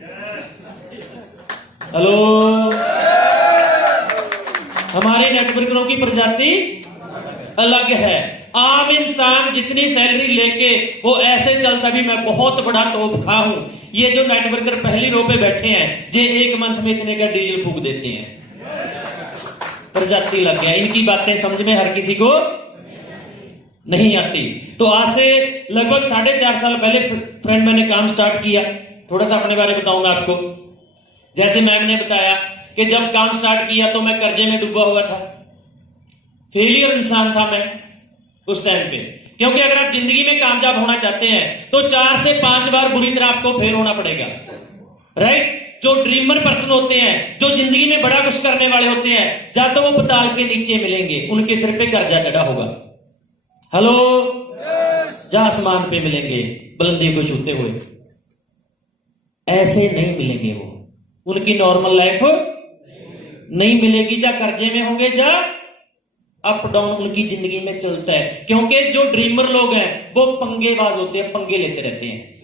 Hello, हमारे नेटवर्करों की प्रजाति अलग है। आम इंसान जितनी सैलरी लेके वो ऐसे चलता भी मैं बहुत बड़ा तोहफा हूं। ये जो नेटवर्कर पहली रो पे बैठे हैं जे एक मंथ में इतने का डीजल फूक देते हैं, प्रजाति लग गया। इनकी बातें समझ में हर किसी को नहीं आती। तो आज से लगभग 4.5 साल पहले फ्रेंड मैंने काम स्टार्ट किया। थोड़ा सा अपने बारे में बताऊंगा आपको। जैसे मैम ने बताया कि जब काम स्टार्ट किया तो मैं कर्जे में डूबा हुआ था, फेलियर इंसान था मैं उस टाइम पे। क्योंकि अगर आप जिंदगी में कामयाब होना चाहते हैं तो 4 से 5 बार बुरी तरह आपको फेल होना पड़ेगा, राइट। जो ड्रीमर पर्सन होते हैं, जो जिंदगी में बड़ा कुछ करने वाले होते हैं, या तो वो पताल के नीचे मिलेंगे, उनके सिर पे कर्जा चढ़ा होगा, हेलो, जहां आसमान पे मिलेंगे बुलंदी को छूते हुए। ऐसे नहीं मिलेंगे वो, उनकी नॉर्मल लाइफ नहीं मिलेगी। जा कर्जे में होंगे, जा अप डाउन उनकी जिंदगी में चलता है। क्योंकि जो ड्रीमर लोग हैं वो पंगेबाज होते हैं, पंगे लेते रहते हैं।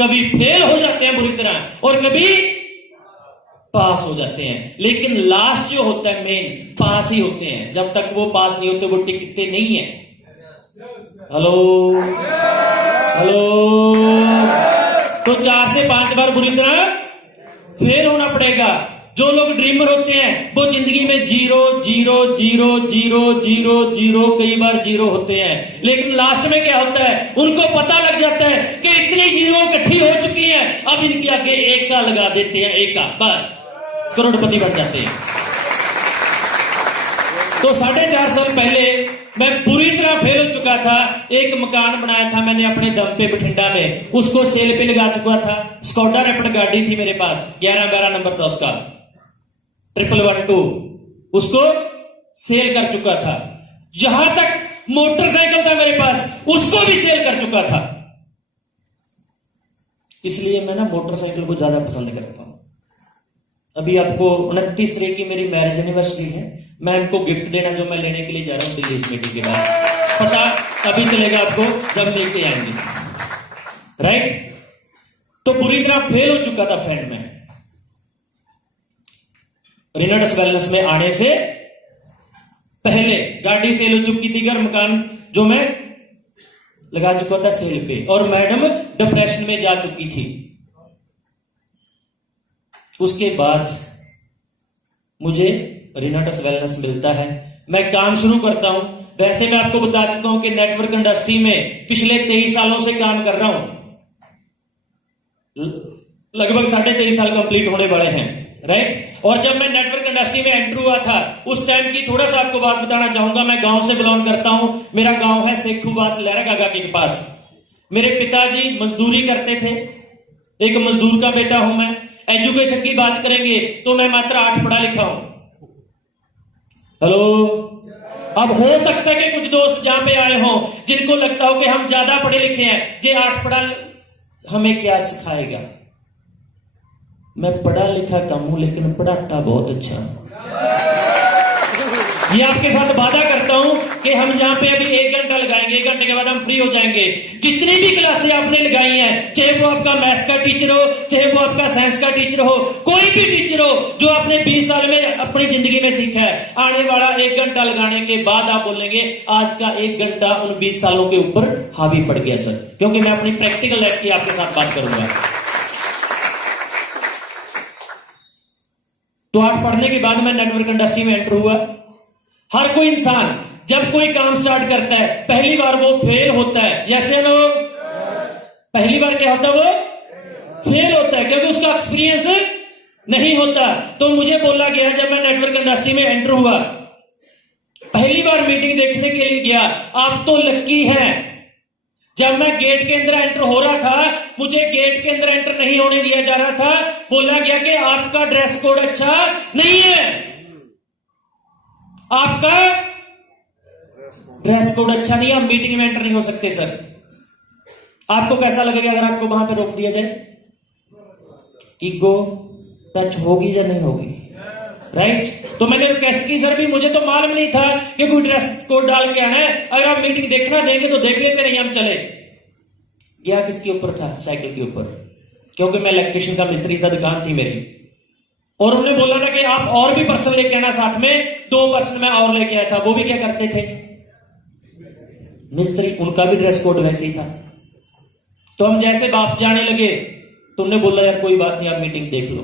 कभी फेल हो जाते हैं बुरी तरह और कभी पास हो जाते हैं, लेकिन लास्ट जो होता है मेन पास ही होते हैं। जब तक वो पास नहीं होते वो टिकते नहीं है। Hello hello. तो 4 से 5 बार बुरी तरह फेल होना पड़ेगा। जो लोग ड्रीमर होते हैं वो जिंदगी में 0 0 0 0 0 0 कई बार 0 होते हैं, लेकिन लास्ट में क्या होता है, उनको पता लग जाता है कि इतनी 0 इकट्ठी हो चुकी है, अब इनके आगे 1 का लगा देते हैं, 1 का, बस करोड़पति बन जाते हैं। तो 4.5 साल पहले मैं पूरी तरह फेल हो चुका था। एक मकान बनाया था मैंने अपने दम पे बठिंडा में, उसको सेल पे लगा चुका था। स्कॉडा रैपिड गाड़ी थी मेरे पास, 11-12 नंबर था उसका, 11112, उसको सेल कर चुका था। यहां तक मोटरसाइकिल था मेरे पास, उसको भी सेल कर चुका था। इसलिए मैं ना मोटरसाइकिल को ज्यादा पसंद करता हूं। अभी आपको 29 तारीख की मेरी मैरिज एनिवर्सरी है। मैं इनको गिफ्ट देना जो मैं लेने के लिए जा रहा हूं दिल्ली इस मीटिंग के बाद, पता अभी चलेगा आपको जब लेके आएंगे, राइट। तो बुरी तरह फेल हो चुका था फ्रेंड में। रिनाडस वेलनेस में आने से पहले गाड़ी सेल हो चुकी थी, घर मकान जो मैं लगा चुका था सेल पे, और मैडम डिप्रेशन में जा चुकी थी। उसके बाद मुझे रिनाडस वेलनेस मिलता है, मैं काम शुरू करता हूं। वैसे मैं आपको बता चुका हूं कि नेटवर्क इंडस्ट्री में पिछले 23 सालों से काम कर रहा हूं, लगभग 23.5 साल कंप्लीट होने वाले हैं, राइट। और जब मैं नेटवर्क इंडस्ट्री में एंटर हुआ था उस टाइम की थोड़ा सा आपको बात बताना चाहूंगा। मैं गांव से बिलोंग करता हूं। मेरा गांव है सेखूबास, लहरा गागा के पास। मेरे पिताजी मजदूरी करते थे, एक मजदूर का बेटा हूं मैं। एजुकेशन की बात करेंगे तो मैं मात्र 8 पढ़ा लिखा हूं, हेलो। अब हो सकता है कि कुछ दोस्त जहां पे आए हों जिनको लगता हो कि हम ज्यादा पढ़े लिखे हैं, जे 8 पढ़ा हमें क्या सिखाएगा। मैं पढ़ा लिखा कम हूं लेकिन पढ़ाता बहुत अच्छा हूं। ये आपके साथ वादा करता हूं कि हम जहां पे अभी 1 घंटा लगाएंगे, 1 घंटे के बाद हम फ्री हो जाएंगे। जितनी भी क्लासें आपने लगाई हैं, चाहे वो आपका मैथ का टीचर हो, चाहे वो आपका साइंस का टीचर हो, कोई भी टीचर हो, जो आपने 20 साल में अपनी जिंदगी में सीखा है, आने वाला 1 घंटा लगाने के बाद आप बोलेंगे आज का 1 घंटा उन 20 सालों के ऊपर हावी पड़ गया सर। क्योंकि मैं अपनी प्रैक्टिकल लाइफ की आपके साथ बात करूंगा। तो आप पढ़ने के बाद मैं नेटवर्क इंडस्ट्री में एंटर हुआ। हर कोई इंसान जब कोई काम स्टार्ट करता है पहली बार वो फेल होता है, जैसे नो पहली बार क्या होता है, वो फेल होता है क्योंकि उसका एक्सपीरियंस नहीं होता। तो मुझे बोला गया जब मैं नेटवर्क इंडस्ट्री में एंटर हुआ, पहली बार मीटिंग देखने के लिए गया, आप तो लक्की हैं। जब मैं गेट के अंदर एंटर हो रहा था, मुझे गेट के अंदर एंटर नहीं होने दिया जा रहा था। बोला गया कि आपका ड्रेस कोड अच्छा नहीं है, आपका ड्रेस कोड अच्छा नहीं है, आप मीटिंग में एंटर नहीं हो सकते सर। आपको कैसा लगेगा अगर आपको वहां पे रोक दिया जाए? ईगो टच होगी या नहीं होगी, राइट। तो मैंने रिक्वेस्ट की सर भी मुझे तो मालूम नहीं था कि कोई ड्रेस कोड डाल के आना है, अगर आप मीटिंग देखना देंगे तो देख लेते, नहीं हम चले। गया किसके ऊपर था? साइकिल के ऊपर। क्योंकि मैं इलेक्ट्रिशियन का मिस्त्री था, दुकान थी मेरी। और उन्होंने बोला था कि आप और भी पर्सन लेके आना साथ में। 2 पर्सन मैं और लेके आया था। वो भी क्या करते थे? मिस्त्री। उनका भी ड्रेस कोड वैसे ही था। तो हम जैसे वापस जाने लगे तो उन्होंने बोला यार कोई बात नहीं, आप मीटिंग देख लो,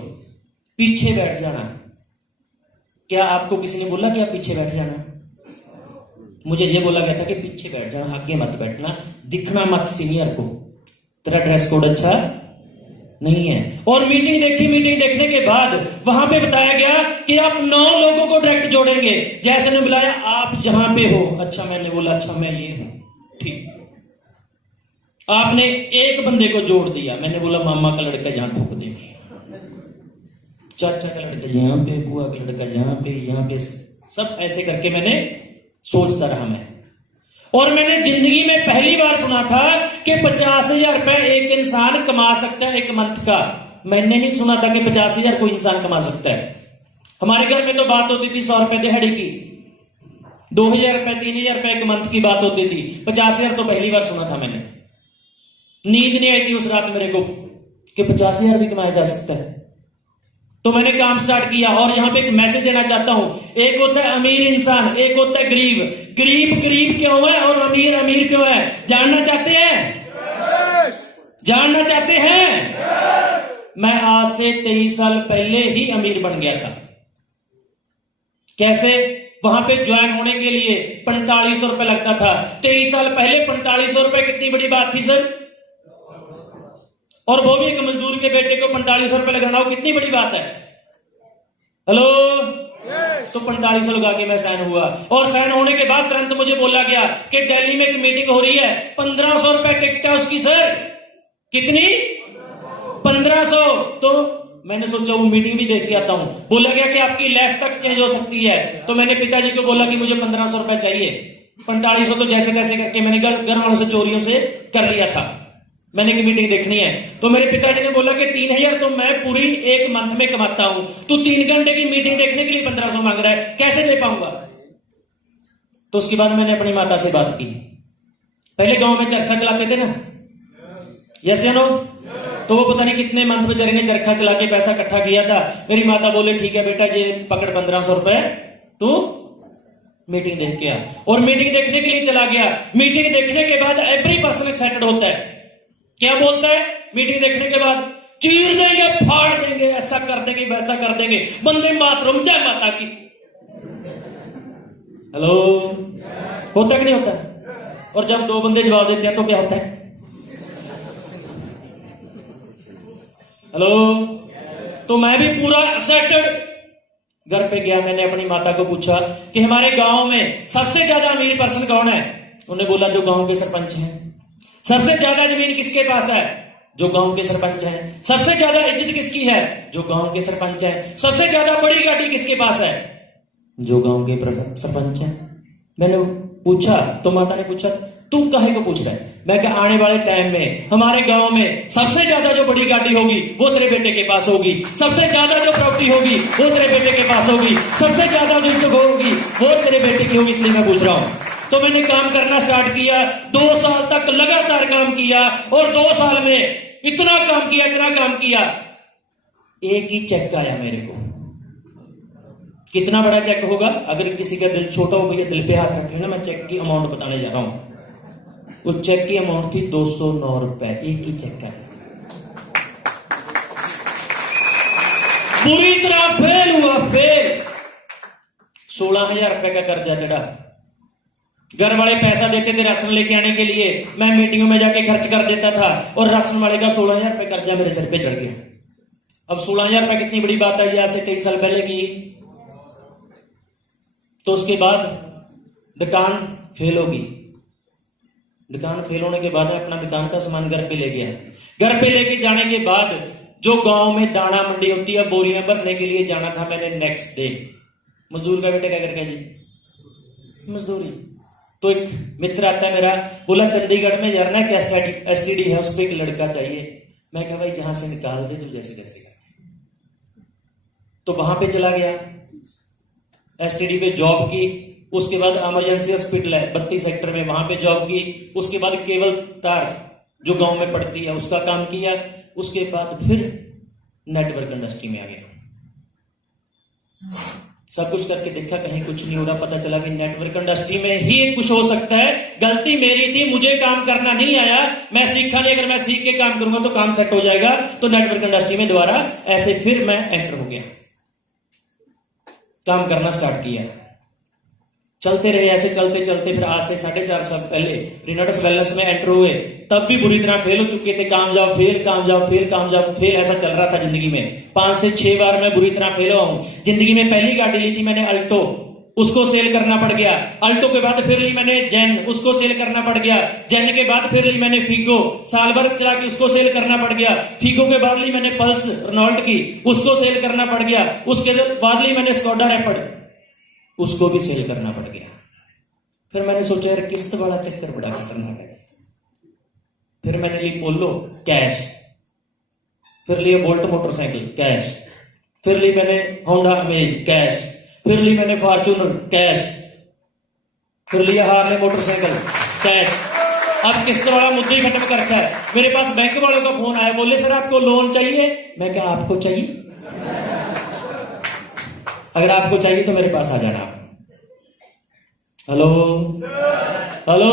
पीछे बैठ जाना। क्या आपको किसी ने बोला कि आप पीछे बैठ जाना? मुझे ये बोला गया था कि पीछे बैठ जाना, आगे मत बैठना, दिखना मत सीनियर को, तेरा ड्रेस कोड अच्छा नहीं है। और मीटिंग देखी। मीटिंग देखने के बाद वहां पे बताया गया कि आप 9 लोगों को डायरेक्ट जोड़ेंगे। जैसे ने बुलाया, आप जहां पे हो। अच्छा, मैंने बोला अच्छा मैं ये हूं, ठीक। आपने एक बंदे को जोड़ दिया। मैंने बोला मामा का लड़का जहां ठोक देंगे, चाचा का लड़का यहां पे, बुआ का लड़का यहां पे, सब ऐसे करके मैंने सोचता रहा मैं। और मैंने जिंदगी में पहली बार सुना था कि 50,000 रुपए एक इंसान कमा सकता है एक मंथ का। मैंने नहीं सुना था कि 50,000 कोई इंसान कमा सकता है। हमारे घर में तो बात होती थी 100 रुपए दिहाड़ी की, 2,000 रुपए 3,000 रुपए एक मंथ की बात होती थी। 50,000 तो पहली बार सुना था मैंने। नींद नहीं आई थी उस रात मेरे को कि 50,000 भी कमाया जा सकता है। तो मैंने काम स्टार्ट किया। और यहां पे एक मैसेज देना चाहता हूं। एक होता है अमीर इंसान, एक होता है गरीब। गरीब गरीब क्यों है और अमीर अमीर क्यों है, जानना चाहते हैं? जानना चाहते हैं? मैं आज से 23 साल पहले ही अमीर बन गया था। कैसे? वहां पे ज्वाइन होने के लिए 4500 रुपए लगता था। 23 साल पहले 4500 रुपए कितनी बड़ी बात थी सर? और वो भी एक मजदूर के बेटे को 4500 रुपए लगाना, वो कितनी बड़ी बात है? हेलो। तो 4500 लगा के मैं साइन हुआ। और साइन होने के बाद तुरंत मुझे बोला गया कि दिल्ली में एक मीटिंग हो रही है, 1500 रुपए टिकट है उसकी सर। कितनी? 1500। तो मैंने सोचा वो मीटिंग भी देख के आता हूं। बोला गया कि आपकी लाइफ तक चेंज हो सकती है। तो मैंने पिताजी को बोला कि मुझे 1500 रुपए चाहिए। 4500 तो जैसे तैसे करके मैंने घर वालों से चोरियों से कर लिया था। मैंने की मीटिंग देखनी है। तो मेरे पिताजी ने बोला कि 3,000 तो मैं पूरी एक मंथ में कमाता हूं, तू 3 घंटे की मीटिंग देखने के लिए 1500 मांग रहा है, कैसे दे पाऊंगा? तो उसके बाद मैंने अपनी माता से बात की। पहले गांव में चरखा चलाते थे ना, यस या नो? तो वो पता नहीं कितने मंथ बेचारे ने चरखा चला के पैसा इकट्ठा किया था। मेरी माता बोले ठीक है बेटा, ये पकड़ 1500 रुपए, तू मीटिंग देख के आ। और मीटिंग देखने के लिए चला गया। मीटिंग देखने के बाद एवरी पर्सन एक्साइटेड होता है। क्या बोलता है मीटिंग देखने के बाद? चीर देंगे, फाड़ देंगे, ऐसा कर देंगे, वैसा कर देंगे, वंदे मातरम, जय माता की। हेलो, होता कि नहीं होता? और जब 2 बंदे जवाब देते हैं तो क्या होता है? हेलो। तो मैं भी पूरा एक्साइटेड घर पे गया। मैंने अपनी माता को पूछा कि हमारे गांव में सबसे ज्यादा अमीर पर्सन कौन है? उन्होंने बोला जो गांव के सरपंच हैं। सबसे ज्यादा जमीन किसके पास है? जो गांव के सरपंच हैं। सबसे ज्यादा इज्जत किसकी है? जो गांव के सरपंच है। सबसे ज्यादा बड़ी गाड़ी किसके पास है? जो गांव के सरपंच है। मैंने पूछा तो माता ने पूछा तू काहे को पूछ रहा है? मैं कहा आने वाले टाइम में हमारे गांव में सबसे ज्यादा जो बड़ी गाड़ी होगी वो तेरे बेटे के पास होगी। सबसे ज्यादा जो प्रॉपर्टी होगी वो तेरे बेटे के पास होगी। सबसे ज्यादा जो इज्जत होगी वो तेरे बेटे की होगी। इसलिए मैं पूछ रहा हूं। तो मैंने काम करना स्टार्ट किया। 2 साल तक लगातार काम किया। और 2 साल में इतना काम किया, इतना काम किया, एक ही चेक आया मेरे को। कितना बड़ा चेक होगा? अगर किसी का दिल छोटा हो भैया दिल पे हाथ रख लेना। मैं चेक की अमाउंट बताने जा रहा हूं। उस चेक की अमाउंट थी 209 रुपए। एक ही चेक का। पूरी तरह फेल हुआ, फेल। 16,000 रुपए का कर्जा चढ़ा। घर वाले पैसा देते थे राशन लेके आने के लिए, मैं मीटिंगों में जाके खर्च कर देता था। और राशन वाले का 16,000 रुपए कर्जा मेरे सिर पे चढ़ गया। अब 16,000 रुपए कितनी बड़ी बात है, आज से 23 साल पहले की। तो उसके बाद दुकान फेल होगी। दुकान फेल होने के बाद अपना दुकान का सामान घर पे ले गया। घर पे लेके जाने के बाद जो गांव में दाना मंडी होती है, बोरियां भरने के लिए जाना था मैंने नेक्स्ट डे। मजदूर का बेटा क्या करके जी? मजदूरी। तो एक मित्र आता है मेरा, बोला चंडीगढ़ में यार ना क्या एसटीडी है, उस पर एक लड़का चाहिए। मैं कहा भाई जहां से निकाल दे तू जैसे कैसे कर। तो वहां पे चला गया, एसटीडी पे जॉब की। उसके बाद इमरजेंसी हॉस्पिटल है 32 सेक्टर में, वहां पे जॉब की। उसके बाद केबल तार जो गांव में पड़ती है उसका काम किया। उसके बाद फिर नेटवर्क इंडस्ट्री में आ गया। सब कुछ करके देखा, कहीं कुछ नहीं हो रहा। पता चला कि नेटवर्क इंडस्ट्री में ही कुछ हो सकता है। गलती मेरी थी, मुझे काम करना नहीं आया, मैं सीखा नहीं। अगर मैं सीख के काम करूंगा तो काम सेट हो जाएगा। तो नेटवर्क इंडस्ट्री में दोबारा ऐसे फिर मैं एंटर हो गया, काम करना स्टार्ट किया। चलते रहे ऐसे, चलते चलते फिर आज से 4.5 साल पहले रिनोडस वेलनेस में एंटर हुए। तब भी बुरी तरह फेल हो चुके थे, काम जाओ फेल, काम जाओ फेल, काम जाओ फेल, ऐसा चल रहा था जिंदगी में। 5 से 6 बार मैं बुरी तरह फेल हुआ हूं। जिंदगी में पहली गाड़ी ली थी मैंने अल्टो, उसको सेल करना पड़ गया। अल्टो के बाद फिर ली मैंने जेन, उसको सेल करना पड़ गया। जेन के बाद फिर ली मैंने फीगो, साल भर चला के उसको सेल करना पड़ गया। फीगो के बाद ली मैंने पल्स रेनॉल्ट की, उसको सेल करना पड़ गया। उसके बाद ली मैंने स्कोडा रैपिड, उसको भी सेल करना पड़ गया। फिर मैंने सोचा यार किस्त वाला चक्कर बड़ा खतरनाक है। फिर मैंने ली पोलो कैश, फिर लिए बोल्ट मोटरसाइकिल कैश, फिर ली मैंने होंडा अमेज कैश, फिर ली मैंने फॉर्च्यूनर कैश, फिर लिया हार्ले मोटरसाइकिल कैश। अब किस्त वाला मुद्दा ही खत्म करता है। मेरे पास बैंक वालों का फोन आया, बोले सर आपको लोन चाहिए। मैं क्या आपको चाहिए? अगर आपको चाहिए तो मेरे पास आ जाना। Hello hello.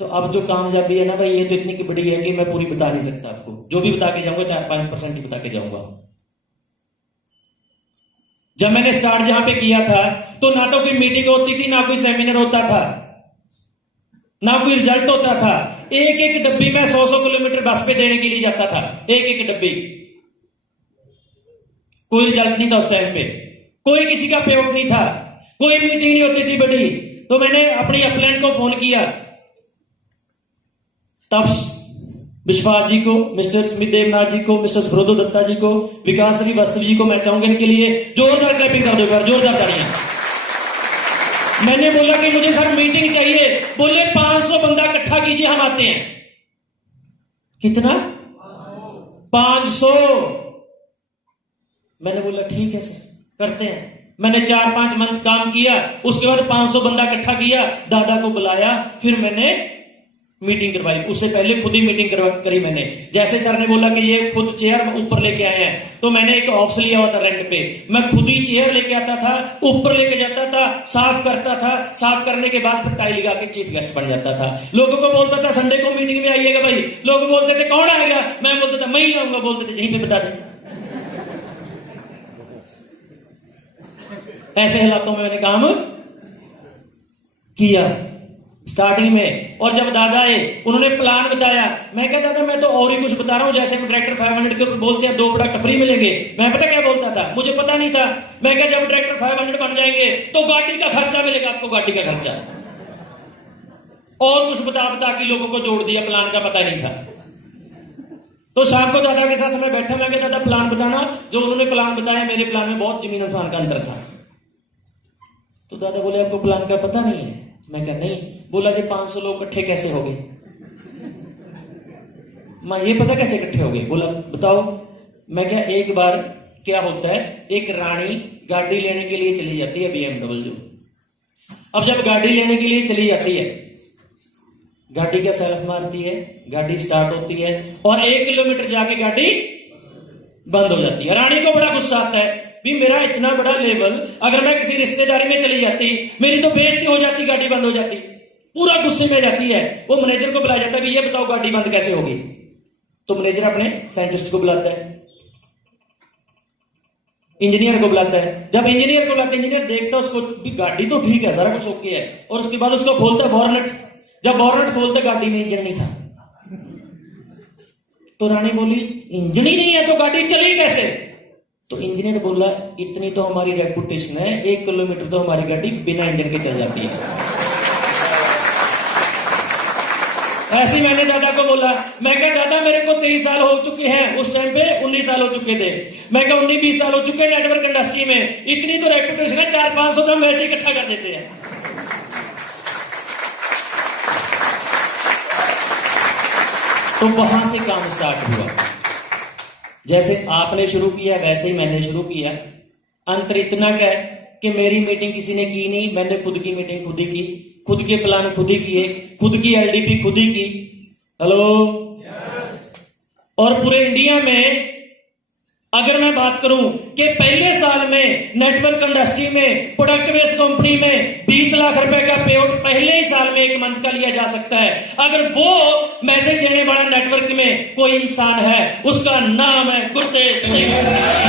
तो अब जो कामयाबी है ना भाई, ये तो इतनी की बड़ी है कि मैं पूरी बता नहीं सकता आपको। जो भी बता के जाऊंगा 4-5% ही बता के जाऊंगा। जब मैंने स्टार्ट जहां पे किया था तो ना तो कोई मीटिंग होती थी, ना कोई सेमिनार होता था, ना कोई रिजल्ट होता था। एक एक डब्बी में 100-100 किलोमीटर बस पे देने के लिए जाता था, एक एक डब्बी। कोई रिजल्ट नहीं था उस टाइम पे, कोई किसी का पे आउट नहीं था, कोई मीटिंग नहीं होती थी बड़ी। तो मैंने अपनी अपलैंड को फोन किया, तब विश्वास जी को, मिस्टर स्मित देवनाथ जी को, मिस्टर सुब्रतो दत्ता जी को, विकास श्रीवास्तव जी को मैं चाहूंगा इनके लिए जोरदार क्लैपिंग कर दो, जोरदार तालियां। मैंने बोला कि मुझे सर मीटिंग चाहिए। बोले 500 बंदा इकट्ठा कीजिए, हम आते हैं। कितना? 500। मैंने बोला ठीक है सर, करते हैं। मैंने 4-5 मंथ काम किया, उसके बाद 500 बंदा इकट्ठा किया, दादा को बुलाया, फिर मैंने मीटिंग करवाई। उससे पहले खुद ही मीटिंग करी मैंने। जैसे सर ने बोला कि ये खुद चेयर ऊपर लेके आए हैं, तो मैंने एक ऑफिस लिया हुआ था रेंट पे। मैं खुद ही चेयर लेके आता था, ऊपर लेके जाता था, साफ करता था। साफ करने के बाद फिर टाई लगा के चीफ गेस्ट बन जाता था। लोगों को बोलता था संडे को मीटिंग में आइएगा भाई। लोग बोलते थे कौन आएगा? मैं बोलता था मैं ही आऊंगा। बोलते थे यहीं पे बता दें। ऐसे हालातों में मैंने काम किया स्टार्टिंग में। और जब दादा आए, उन्होंने प्लान बताया। मैं क्या दादा, मैं तो और ही कुछ बता रहा हूं, जैसे डायरेक्टर 500 के ऊपर बोलते हैं 2 प्रोडक्ट फ्री मिलेंगे। मैं पता क्या बोलता था, मुझे पता नहीं था। मैं क्या, जब डायरेक्टर 500 बन जाएंगे तो गाड़ी का खर्चा मिलेगा आपको, गाड़ी का खर्चा। और कुछ बता के लोगों को जोड़ दिया, प्लान का पता नहीं था। तो शाम को दादा के साथ मैं बैठा, मैं क्या दादा प्लान बताना। जो उन्होंने प्लान बताया, मेरे प्लान में बहुत जमीन आसमान का अंतर था। तो दादा बोले आपको प्लान का पता नहीं है? मैं क्या नहीं। बोला जी 500 लोग इकट्ठे कैसे हो गए? मैं ये पता कैसे इकट्ठे हो गए? बोला बताओ। मैं क्या, एक बार क्या होता है, एक रानी गाड़ी लेने के लिए चली जाती है BMW। अब जब गाड़ी लेने के लिए चली जाती है, गाड़ी का सेल्फ मारती है, गाड़ी स्टार्ट होती है और 1 किलोमीटर जाके गाड़ी बंद हो जाती है। रानी को बड़ा गुस्सा आता है, भी मेरा इतना बड़ा लेवल, अगर मैं किसी रिश्तेदारी में चली जाती, मेरी तो बेइज्जती हो जाती, गाड़ी बंद हो जाती। पूरा गुस्से में जाती है। वो मैनेजर को बुला जाता है कि ये बताओ गाड़ी बंद कैसे होगी। तो मैनेजर अपने साइंटिस्ट को बुलाता है, इंजीनियर को बुलाता है। जब इंजीनियर को बुलाता है, इंजीनियर देखता है उसको, गाड़ी तो ठीक है, सारा कुछ ओके है। और उसके बाद उसको खोलता है बॉर्नेट। जब बॉर्नेट खोलता, गाड़ी में इंजन नहीं था। तो रानी बोली इंजन ही नहीं है तो गाड़ी चली कैसे? तो इंजीनियर बोला इतनी तो हमारी रेपुटेशन है, 1 किलोमीटर तो हमारी गाड़ी बिना इंजन के चल जाती है। ऐसे मैंने दादा को बोला। मैं क्या दादा, मेरे को 23 साल हो चुके हैं, उस टाइम पे 19 साल हो चुके थे। मैं क्या 19-20 साल हो चुके हैं नेटवर्क इंडस्ट्री में, इतनी तो रेपुटेशन है, 400-500 तो हम वैसे इकट्ठा कर देते हैं। तो वहां से काम स्टार्ट हुआ। जैसे आपने शुरू किया वैसे ही मैंने शुरू किया। अंतर इतना क्या है कि मेरी मीटिंग किसी ने की नहीं, मैंने खुद की मीटिंग खुद ही की, खुद के प्लान खुद ही किए, खुद की LDP खुद ही की। हेलो और पूरे इंडिया में अगर मैं बात करूं कि पहले साल में नेटवर्क इंडस्ट्री में प्रोडक्ट बेस्ड कंपनी में 20 लाख रुपए का पे आउट पहले ही साल में एक मंथ का लिया जा सकता है। अगर वो मैसेज देने वाला नेटवर्क में कोई इंसान है, उसका नाम है गुरतेज सिंह।